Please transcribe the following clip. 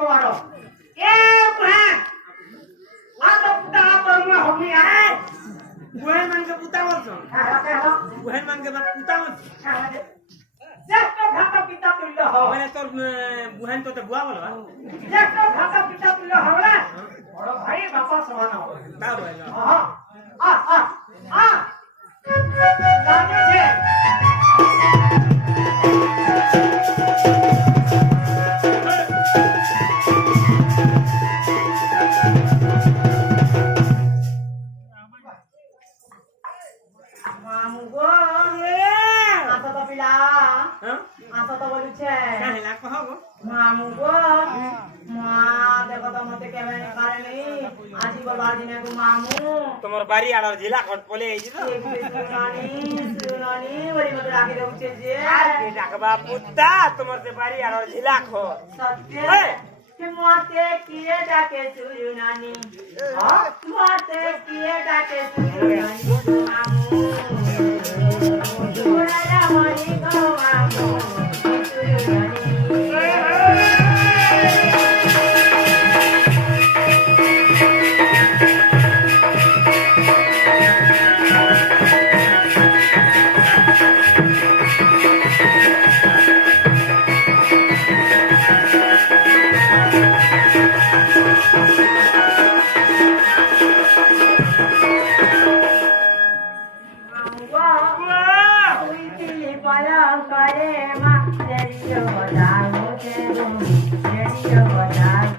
kawaro. Buhan. Atau puta apa rumah hobi বুহেন মানকে পুতা বলছো ya? বুহেন মানকে পুতা বলছো Jekto ghata pita tullo ho. মানে তোর বুহেন তো বুয়া বলো Jekto ghata pita tullo ho na. Boro bhai bapa saman ho. তা বলো Jaane chhe. Mamu go. Asa to pila. হ্যাঁ Asa to boluche. কাহিলা কহ গো মামু গো মা দেখো তো মতে কেমন পারে নেই আজি বলবার দিনে গো মামু তোমার বাড়ি আর জেলা কট বলে এই যে সুনানি বলি মতো রাখি রয়েছে যে ডাকবা পুতা তোমার যে বাড়ি আর জেলা খো সত্যি এই! মতে কিয়ে ডাকে সুনানি মতে কিয়ে ডাকে সুনানি মামু তোরা রামানি গো মামু সুনানি Tuh pilih palang kare mak dari yoda